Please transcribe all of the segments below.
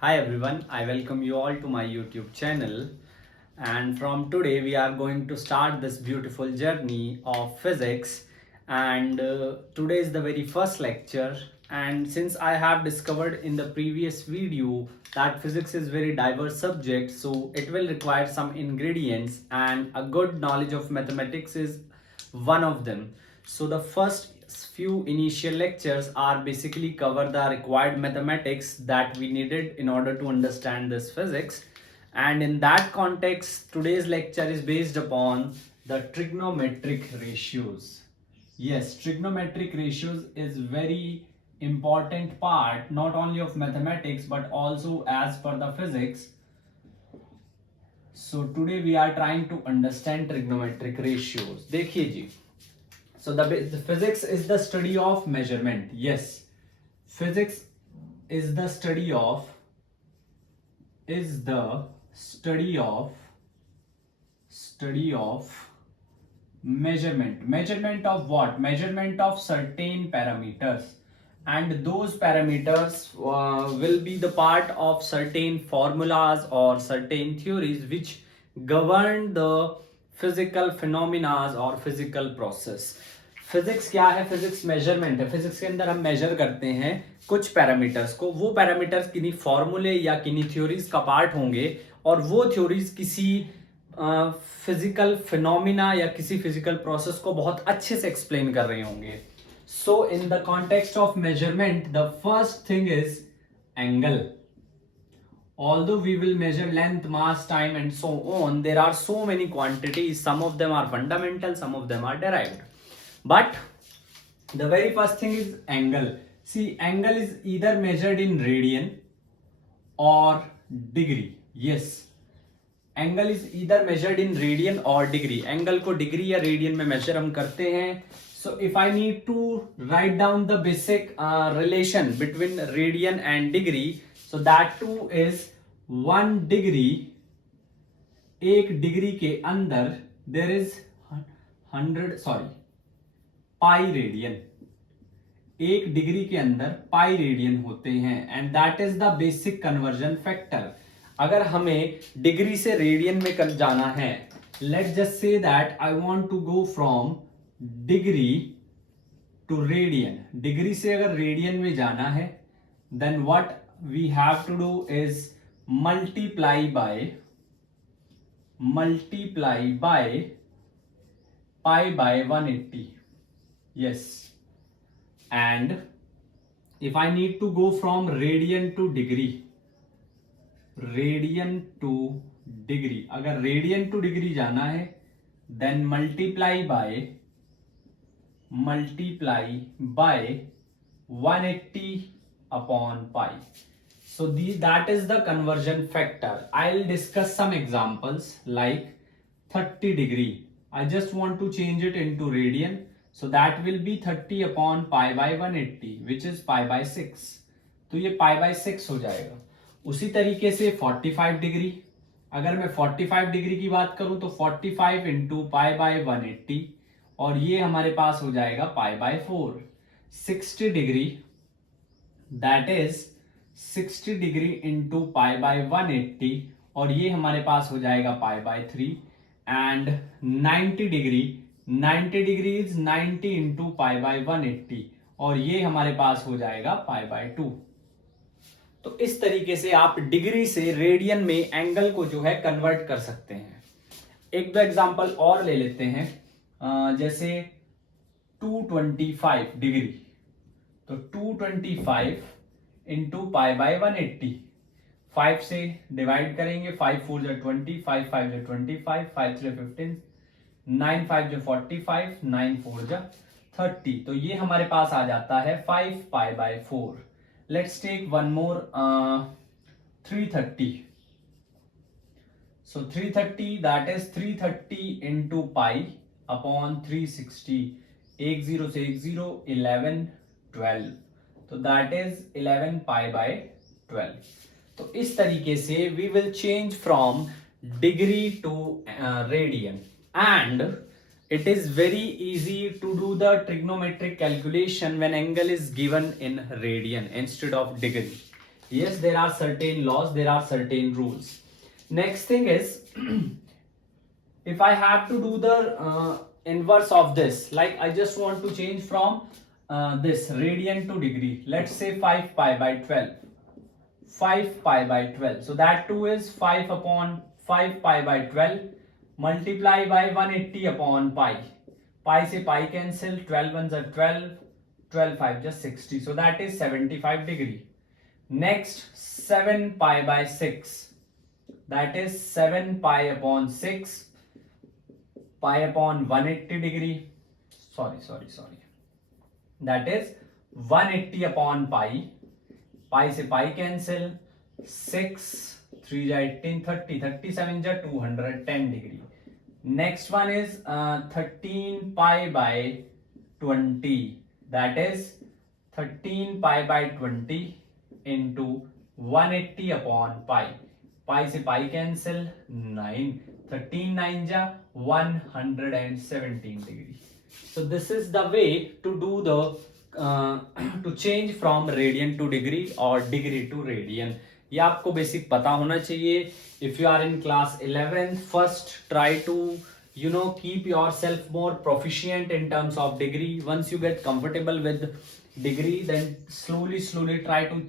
Hi everyone, I welcome you all to my YouTube channel. And from today, we are going to start this beautiful journey of physics. And today is the very first lecture. And since I have discovered in the previous video that physics is very diverse subject, so it will require some ingredients, and a good knowledge of mathematics is one of them. So the first few initial lectures are basically cover the required mathematics that we needed in order to understand this physics. And in that context, today's lecture is based upon the trigonometric ratios. Yes, trigonometric ratios is very important part not only of mathematics but also as per the physics. So today we are trying to understand trigonometric ratios. देखिए जी, so the physics is the study of measurement. Yes, physics is the study of study of measurement of what? Measurement of certain parameters, and those parameters will be the part of certain formulas or certain theories which govern the physical phenomena or physical process. Physics क्या है? Physics measurement है. Physics के अंदर हम major करते हैं कुछ parameters को. वो पैरामीटर्स किन्हीं फॉर्मूले या किन्हीं थ्योरीज का पार्ट होंगे, और वो थ्योरीज किसी फिजिकल फिनोमिना या किसी फिजिकल प्रोसेस को बहुत अच्छे से एक्सप्लेन कर रहे होंगे. So in the context of measurement, the first thing is angle. Although we will measure length, mass, time and so on, there are so many quantities. Some of them are fundamental, some of them are derived. But the very first thing is angle. See, angle is either measured in radian or degree. Yes, angle is इधर measured in radian और degree. Angle को degree या radian में measure हम करते हैं. So if I need to write down the basic relation between radian and degree, so that two is 1 degree. एक degree के अंदर देर इज 100 पाई रेडियन. एक डिग्री के अंदर पाई रेडियन होते हैं, and that is the basic conversion factor. अगर हमें डिग्री से रेडियन में कर जाना है, let's just say that I want to go from degree to radian. Degree से अगर रेडियन में जाना है, then what we have to do is multiply by pi by 180. yes, and if I need to go from radian to degree, अगर radian to degree जाना है, then multiply by 180 upon pi. So that is the conversion factor. I'll discuss some examples like 30 degree. I just want to change it into radian. So that will be 30 upon pi by 180, which is pi by 6. तो ये pi by 6 हो जाएगा. उसी तरीके से 45 degree, अगर मैं 45 degree की बात करूं तो 45 इंटू पाई बाय 180, और ये हमारे पास हो जाएगा pi by 4. 60 degree, that is 60 degree into pi by 180, और ये हमारे पास हो जाएगा pi by 3. And 90 degree is 90 into pi by 180, और ये हमारे पास हो जाएगा पाई बाय 2. तो इस तरीके से आप डिग्री से रेडियन में एंगल को जो है कन्वर्ट कर सकते हैं. एक दो एग्जांपल और ले लेते हैं. जैसे 225 डिग्री, तो 225 इंटू पाई बाय 180, 5 से डिवाइड करेंगे. 5 4 जो 20, 5 5 जो 25, 5 3 15, 9 5 जो 45, 9 4 जो 30. तो ये हमारे पास आ जाता है 5 pi by 4. Let's take one more 330. So 330, that is 330 into pi upon 360. 1 0 से 1 0, 11 12. तो that is 11 pi by 12. तो इस तरीके से we will change from degree to radian, and it is very easy to do the trigonometric calculation when angle is given in radian instead of degree. Yes, there are certain laws, there are certain rules. Next thing is, if I have to do the inverse of this, like I just want to change from this radian to degree, let's say 5 pi by 12. 5 pi by 12. So that too is 5 upon 5 pi by 12 multiply by 180 upon pi. Pi से pi cancel, 12 ones are 12, 12 5 just 60. So that is 75 degree. Next 7 pi by 6. That is 7 pi upon 6. Pi upon 180 degree. Sorry. That is 180 upon pi. Pi से pi cancel, 6 3 जा 18 30 37 जा 210 degree. Next one is 13 pi by 20. That is 13 pi by 20 into 180 upon pi. Pi से pi cancel, 9 13 9 जा 117 degree. So this is the way to do the to change from radian to degree or degree to radian. ये आपको basic पता होना चाहिए. If you are in class 11, first try to keep yourself more proficient in terms of degree. Once you get comfortable with degree, then slowly try to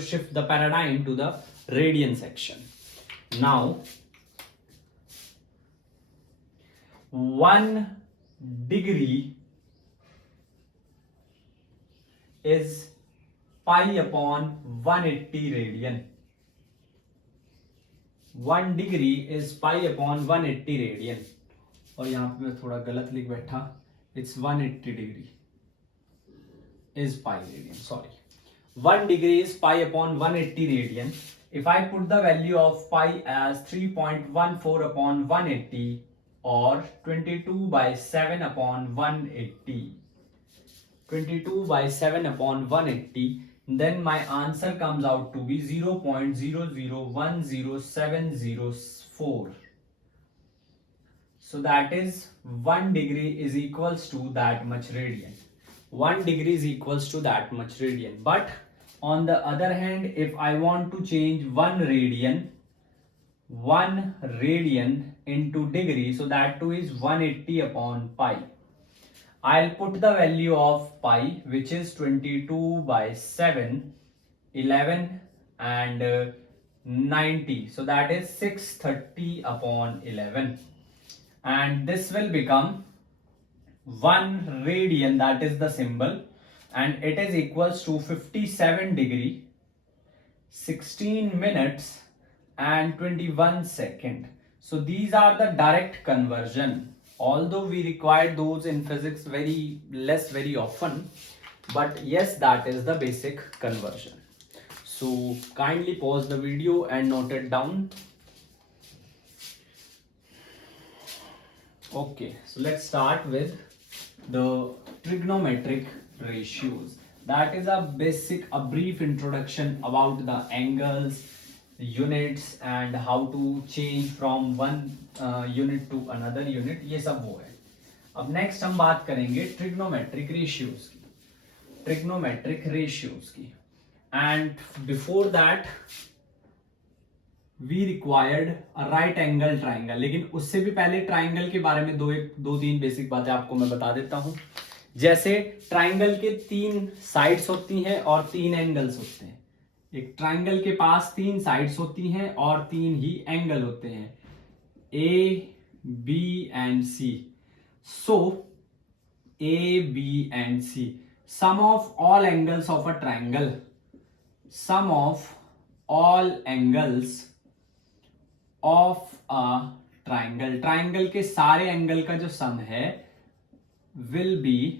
shift the paradigm to the radian section. Now 1 degree is pi upon 180 radian. 1 degree is pi upon 180 radian. और यहाँ पे मैं थोड़ा गलत लिख बैठा. It's 180 degree is pi radian. Sorry. 1 degree is pi upon 180 radian. If I put the value of pi as 3.14 upon 180 or 22 by 7 upon 180. 22 by 7 upon 180, then my answer comes out to be 0.0010704. So that is 1 degree is equals to that much radian. 1 degree is equals to that much radian. But on the other hand, if I want to change 1 radian into degree, so that too is 180 upon pi. I'll put the value of pi, which is 22 by 7, 11 and 90. So that is 630 upon 11. And this will become 1 radian, that is the symbol. And it is equals to 57 degree, 16 minutes and 21 second. So these are the direct conversion. Although we require those in physics very often, but yes, that is the basic conversion. So kindly pause the video and note it down. Okay, so let's start with the trigonometric ratios. That is a brief introduction about the angles, units and how to change from one unit to another unit. ये सब वो है. अब next हम बात करेंगे trigonometric ratios की. And before that we required a right angle triangle. लेकिन उससे भी पहले ट्राइंगल के बारे में दो तीन बेसिक बातें आपको मैं बता देता हूं. जैसे ट्राइंगल के 3 साइड्स होती हैं और 3 एंगल्स होते हैं. एक ट्राइंगल के पास 3 साइड्स होती हैं और 3 ही एंगल होते हैं, A B and C. So A B and C, sum of all angles of a triangle, sum of all angles of a triangle, triangle के सारे एंगल का जो सम है will be,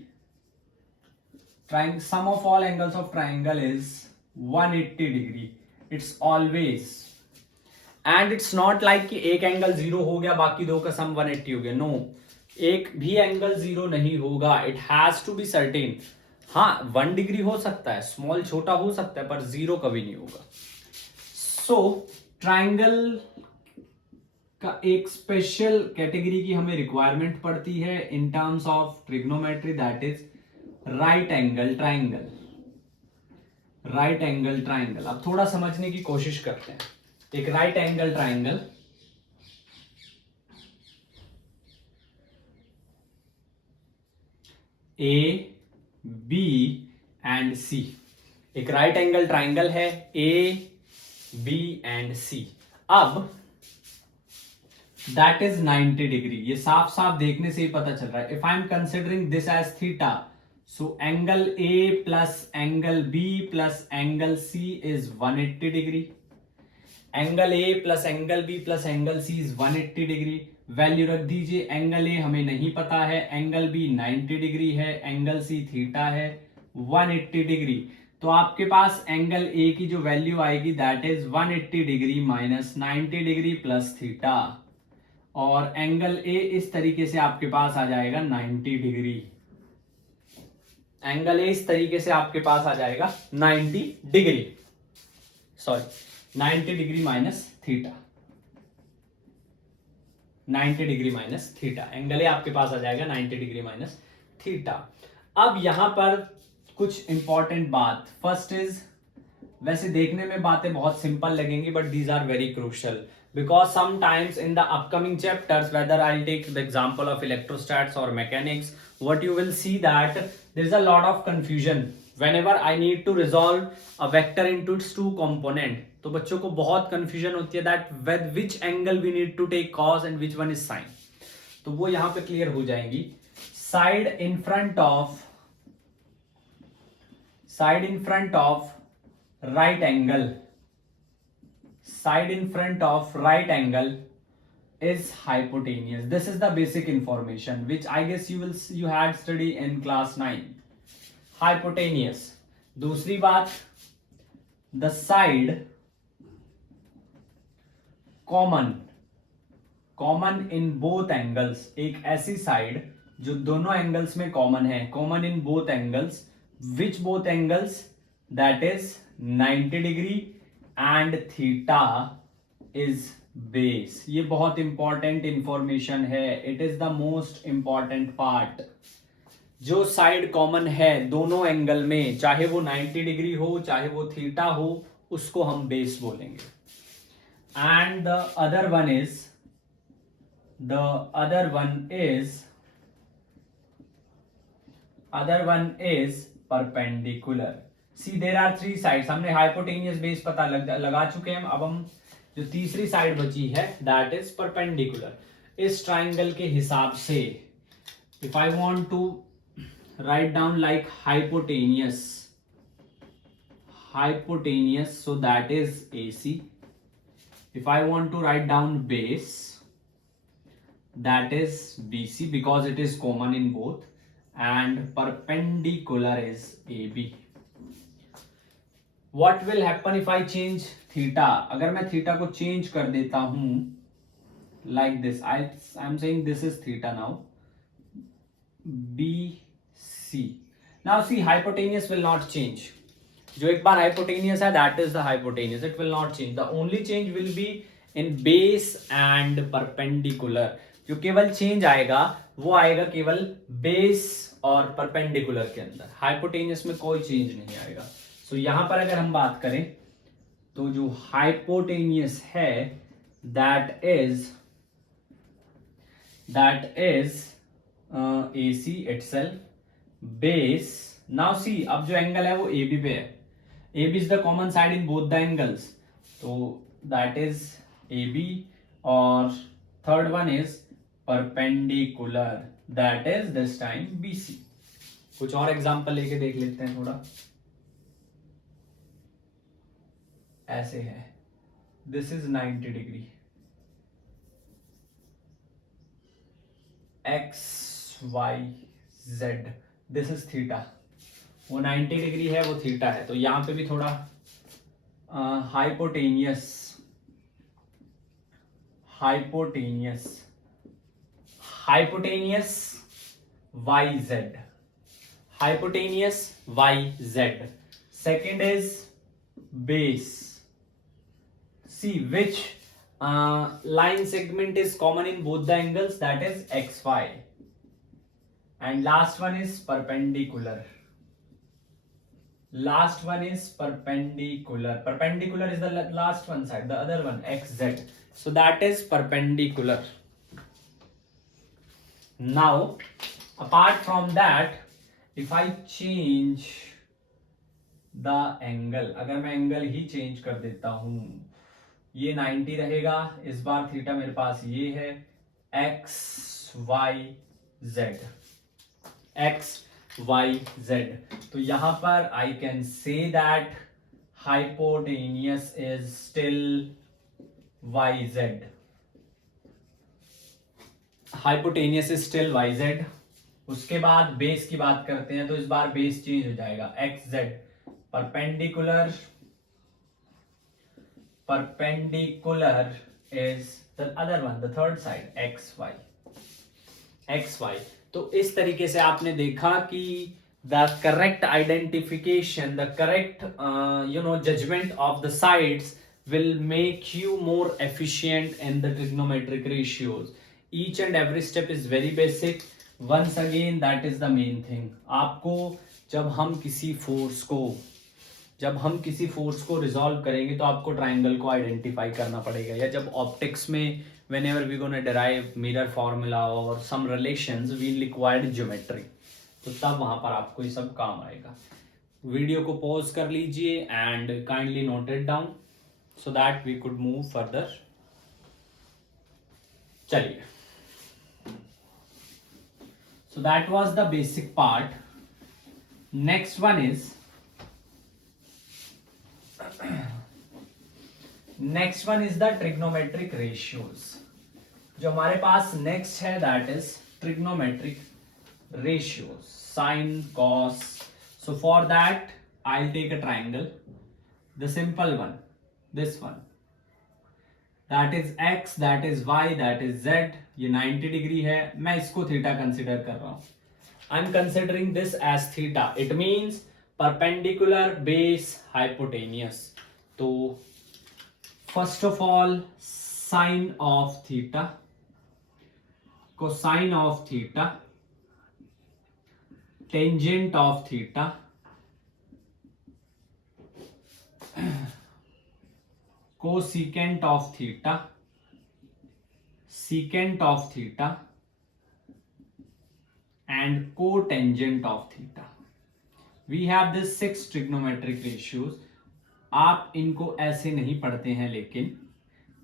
sum of all angles of triangle is 180 degree. It's always, and it's not like कि एक angle 0 हो गया बाकी दो का सम 180 हो गया. नो, एक भी एंगल 0 नहीं होगा. It has to be certain. हाँ, 1 डिग्री हो सकता है, स्मॉल छोटा हो सकता है, पर 0 कभी नहीं होगा. सो ट्राइंगल का एक स्पेशल कैटेगरी की हमें रिक्वायरमेंट पड़ती है in terms of trigonometry, that is right angle triangle. Right angle triangle. अब थोड़ा समझने की कोशिश करते हैं। एक right angle triangle, A B and C, एक राइट एंगल ट्राइंगल है ए बी एंड सी। अब दैट इज 90 डिग्री, ये साफ साफ देखने से ही पता चल रहा है। If I am considering this as theta, so angle A plus angle B plus angle C is 180 degree. Angle A plus angle B plus angle C is 180 degree. Value रख दीजिए, एंगल ए हमें नहीं पता है, angle B 90 degree है, angle C theta है 180 degree. तो आपके पास एंगल ए की जो वैल्यू आएगी that is 180 degree minus 90 degree plus theta, और एंगल ए इस तरीके से आपके पास आ जाएगा 90 डिग्री। एंगल ए इस तरीके से आपके पास आ जाएगा 90 degree, sorry 90 degree minus theta, 90 degree minus theta. Angle A आपके पास आ जाएगा 90 डिग्री माइनस थीटा। अब यहां पर कुछ इंपॉर्टेंट बात, फर्स्ट इज, वैसे देखने में बातें बहुत सिंपल लगेंगी but these are very crucial because sometimes in the upcoming chapters, whether I'll take the example of electrostats or mechanics, what you will see that there is a lot of confusion whenever I need to resolve a vector into its two component। तो बच्चों को बहुत confusion होती है that with which angle we need to take cos and which one is sin। तो वो यहाँ पे clear हो जाएंगी। side in front of right angle, side in front of right angle is hypotenuse। This is the basic information which I guess you had study in class 9, hypotenuse। दूसरी बात, the side common in both angles, एक ऐसी side जो दोनों angles में common है, common in both angles, which both angles, that is 90 degree and theta is base। ये बहुत इंपॉर्टेंट इंफॉर्मेशन है, it is the most important part. जो साइड कॉमन है दोनों एंगल में, चाहे वो 90 डिग्री हो चाहे वो थीटा हो, उसको हम बेस बोलेंगे। And the other one is perpendicular. See there are 3 sides, हमने हाइपोटेनियस बेस पता लगा चुके हैं। अब हम जो तीसरी साइड बची है दैट इज परपेंडिकुलर। इस ट्राइंगल के हिसाब से if I want to write down like hypotenuse, so that is AC। if I want to write down base, that is BC because it is common in both, and perpendicular is AB। what will happen if I change theta? अगर मैं theta को change कर देता हूं like this, I'm saying this is theta now, BC। now see, hypotenuse will not change। जो एक बार hypotenuse है that is the hypotenuse, it will not change। the only change will be in base and perpendicular। जो केवल change आएगा वो आएगा केवल base और perpendicular के अंदर, hypotenuse में कोई change नहीं आएगा। तो यहां पर अगर हम बात करें तो जो hypotenuse है that is AC itself, base। now see, अब जो एंगल है वो AB पे है, AB is the common side in both the angles, तो that is AB, और third one is perpendicular, that is this time BC। कुछ और एग्जांपल लेके देख लेते हैं थोड़ा। ऐसे है, this is 90 degree, X Y Z, this is theta. वो 90 डिग्री है, वो थीटा है। तो यहां पे भी थोड़ा hypotenuse Y Z, hypotenuse YZ। second is base। see which line segment is common in both the angles, that is XY। and last one is perpendicular। Last one is perpendicular. Perpendicular is the last one side, the other one xz. So that is perpendicular. Now apart from that, if I change the angle, अगर मैं angle ही change कर देता हूं, ये 90 रहेगा, इस बार theta मेरे पास ये है x y z, x y z. तो यहां पर I can say that hypotenuse is still y z. Hypotenuse is still y z. उसके बाद बेस की बात करते हैं, तो इस बार बेस चेंज हो जाएगा X Z. Perpendicular is the other one, the third side, X Y. तो इस तरीके से आपने देखा कि the correct identification, the correct judgement of the sides will make you more efficient in the trigonometric ratios. Each and every step is very basic. Once again, that is the main thing. आपको जब हम किसी force को resolve करेंगे तो आपको triangle को identify करना पड़ेगा, या जब ऑप्टिक्स में whenever we gonna derive mirror formula or some relations we required geometry, तो तब वहां पर आपको ये सब काम आएगा. वीडियो को पॉज कर लीजिए and kindly note it down so that we could move further. चलिए, so that was the basic part. Next one is the trigonometric ratios. जो हमारे पास next है that is trigonometric ratios, sine, cos. So for that I'll take a triangle, the simple one, this one, that is x, that is y, that is z. ये 90 degree है, मैं इसको theta consider कर रहा हूं. I am considering this as theta. It means perpendicular base hypotenuse. तो first of all sine of theta, cosine of theta, tangent of theta, cosecant of theta, secant of theta and cotangent of theta. We have this 6 trigonometric ratios. आप इनको ऐसे नहीं पढ़ते हैं, लेकिन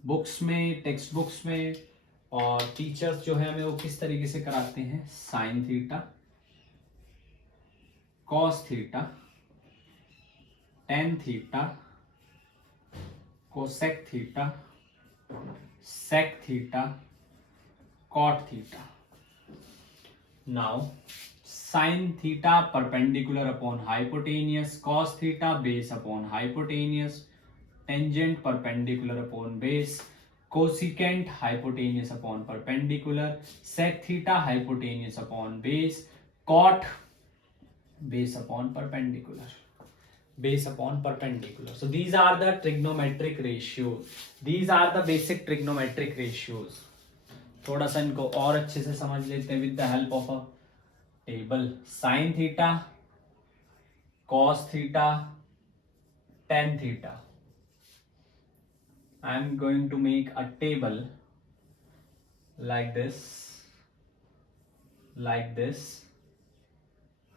books में, text books में और टीचर्स जो है हमें वो किस तरीके से कराते हैं. Sine theta, cos theta, tan theta, cosec theta, sec theta, cot theta. Now sin theta perpendicular upon hypotenuse, cos theta base upon hypotenuse, tangent perpendicular upon base, cosecant hypotenuse upon perpendicular, sec theta hypotenuse upon base, cot base upon perpendicular. So these are the trigonometric ratios. These are the basic trigonometric ratios. थोड़ा सा इनको और अच्छे से समझ लेते हैं with the help of a table. Sin theta, cos theta, tan theta. I am going to make a table like this, like this,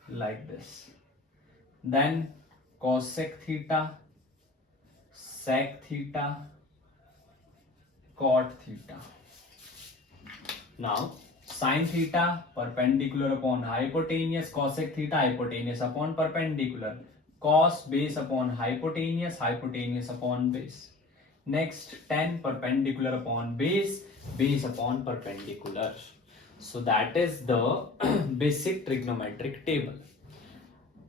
like this. Then cosec theta, sec theta, cot theta. Now sin theta perpendicular upon hypotenuse, cosec theta hypotenuse upon perpendicular, cos base upon hypotenuse, hypotenuse upon base. Next tan perpendicular upon base, base upon perpendicular. So that is the basic trigonometric table.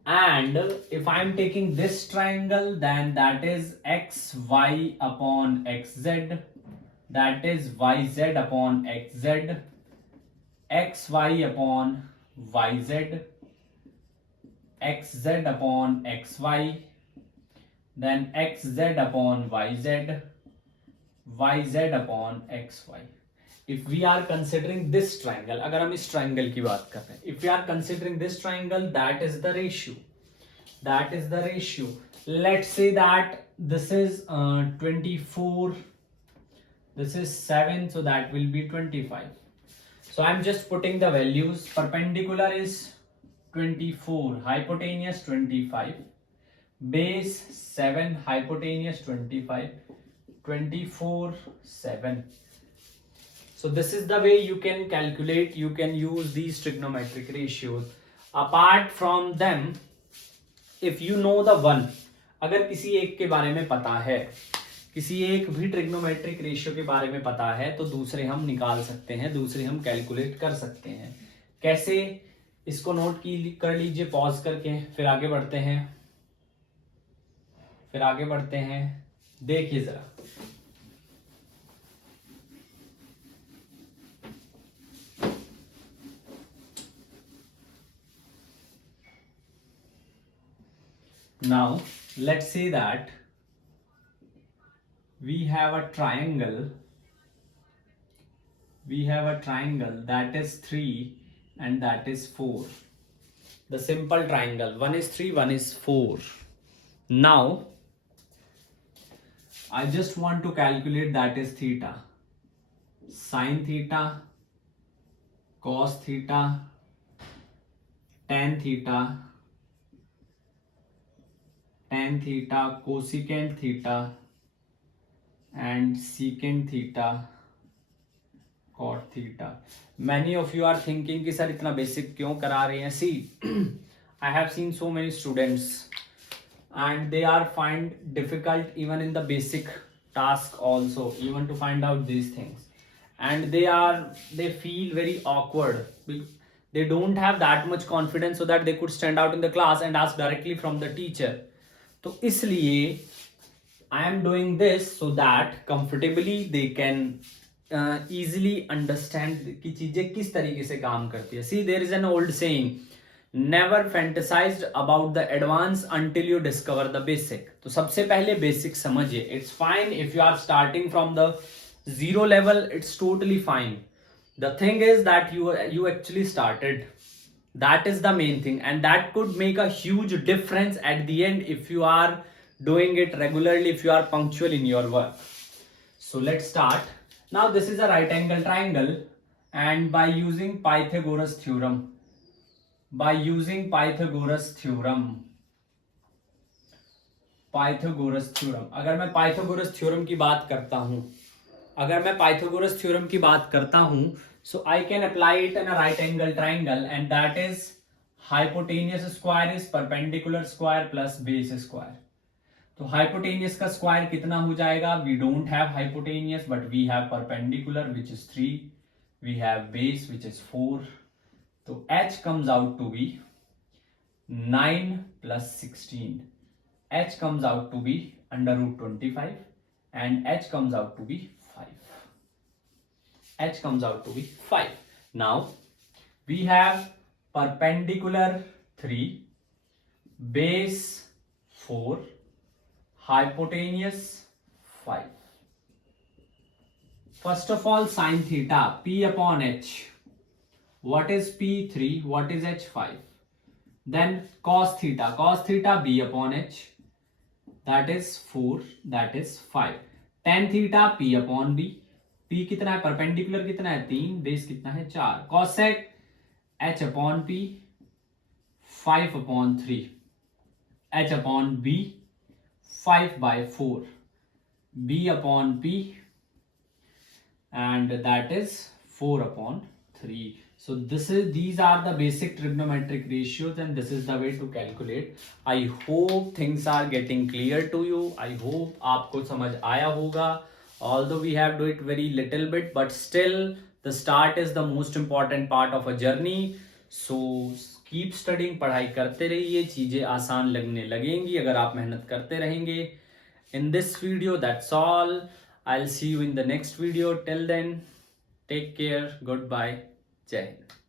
And if I am taking this triangle, then that is xy upon xz, that is yz upon xz, xy upon yz, xz upon xy, then xz upon yz, yz upon xy. If we are considering this triangle, अगर हम इस triangle की बात कर रहे हैं, if we are considering this triangle, that is the ratio. that is the ratio. Let's say that this is 24, this is 7, so that will be 25. So I'm just putting the values. Perpendicular is 24, hypotenuse 25, base 7, hypotenuse 25, 24, 7. So this is the way you can calculate, you can use these trigonometric ratios. Apart from them, if you know the one, अगर किसी एक के बारे में पता है, किसी एक भी ट्रिग्नोमेट्रिक रेशियो के बारे में पता है, तो दूसरे हम निकाल सकते हैं, दूसरे हम कैलकुलेट कर सकते हैं. कैसे, इसको नोट कर लीजिए पॉज करके, फिर आगे बढ़ते हैं. देखिए जरा, now let's say that we have a triangle that is 3 and that is 4. The simple triangle, one is 3, one is 4. Now I just want to calculate that is theta, sin theta, cos theta, tan theta, cosecant theta, and secant theta, cot theta. Many of you are thinking कि sir इतना basic क्यों करा रहे हैं? See, I have seen so many students and they are find difficult even in the basic task also, even to find out these things, and they feel very awkward. They don't have that much confidence so that they could stand out in the class and ask directly from the teacher. तो इसलिए I am doing this so that comfortably they can easily understand कि चीजें किस तरीके से काम करती है. See, there is an old saying, never fantasized about the advance until you discover the basic. तो सबसे पहले basic समझिए. It's fine if you are starting from the zero level, it's totally fine. The thing is that you actually started. That is the main thing, and that could make a huge difference at the end if you are doing it regularly, if you are punctual in your work. So let's start. Now this is a right angle triangle, and by using Pythagoras theorem, अगर मैं Pythagoras theorem की बात करता हूं, so I can apply it in a right angle triangle, and that is hypotenuse square is perpendicular square plus base square. तो hypotenuse का square कितना हो जाएगा? We don't have hypotenuse but we have perpendicular which is 3, we have base which is 4. तो h comes out to be 9 plus 16. h comes out to be under root 25 and h comes out to be 5. h comes out to be 5. Now we have perpendicular 3, base 4, hypotenuse 5. First of all, sin theta, P upon H. What is P3? What is H5? Then cos theta B upon H. That is 4, that is 5. Tan theta P upon B. P कितना है? Perpendicular कितना है? 3, base कितना है? 4. Cosec H upon P, 5 upon 3. H upon B, 5 by 4. B upon P, and that is 4 upon 3. So these are the basic trigonometric ratios, and this is the way to calculate. I hope things are getting clear to you. I hope आपको समझ आया होगा. Although we have do it very little bit, but still the start is the most important part of a journey. So keep studying, पढ़ाई करते रहिए, चीजें आसान लगने लगेंगी अगर आप मेहनत करते रहेंगे. In this video, that's all. I'll see you in the next video. Till then, take care. Goodbye. Jai Hind.